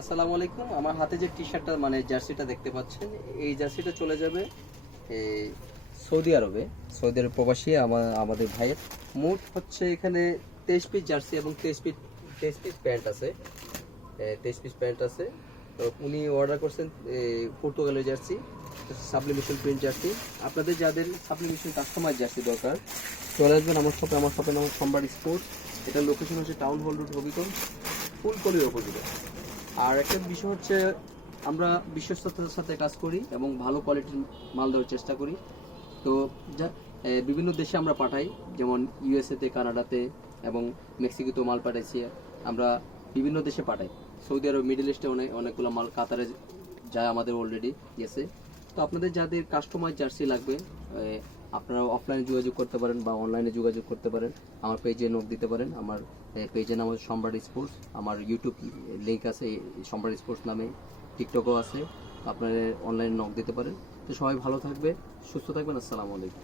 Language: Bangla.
আসসালামু আলাইকুম। আমার হাতে যে টি-শার্টটা মানে জার্সিটা দেখতে পাচ্ছেন, এই জার্সিটা চলে যাবে এই সৌদি আরবে। সৌদি আরব প্রবাসী আমাদের ভাইয়ের। মোট হচ্ছে এখানে 23 পিস জার্সি এবং 23 পিস প্যান্ট আছে। 23 পিস প্যান্ট আছে। তো উনি অর্ডার করছেন পর্তুগালের জার্সি, সাবলিমেশন প্রিন্ট জার্সি। আপনাদের যাদের সাবলিমেশন কাস্টমাইজ জার্সি দরকার, চলে আসবেন আমার শপে। আমার শপের নাম সম্রাট স্পোর্টস। এটার লোকেশন হচ্ছে টাউন হল রোড, হবিগঞ্জ, ফুলকলির অপোজিটে। আর একটা বিষয় হচ্ছে, আমরা বিশ্বস্ততার সাথে কাজ করি এবং ভালো কোয়ালিটির মাল দেওয়ার চেষ্টা করি। তো বিভিন্ন দেশে আমরা পাঠাই, যেমন ইউএসএতে, কানাডাতে এবং মেক্সিকোতেও মাল পাঠাইছি আমরা। বিভিন্ন দেশে পাঠাই। সৌদি আরব, মিডল ইস্টে অনেকগুলো মাল কাতারে যায় আমাদের অলরেডি গেছে। তো আপনাদের যাদের কাস্টমাইজ জার্সি লাগবে, আপনারা অফলাইনে যোগাযোগ করতে পারেন বা অনলাইনে যোগাযোগ করতে পারেন। আমার পেজে নক দিতে পারেন। আমার পেজের নাম হচ্ছে সম্রাট স্পোর্টস। আমার ইউটিউব লিঙ্ক আছে সম্রাট স্পোর্টস নামে, টিকটকও আছে। আপনারা অনলাইনে নক দিতে পারেন। তো সবাই ভালো থাকবে, সুস্থ থাকবেন। আসসালামু আলাইকুম।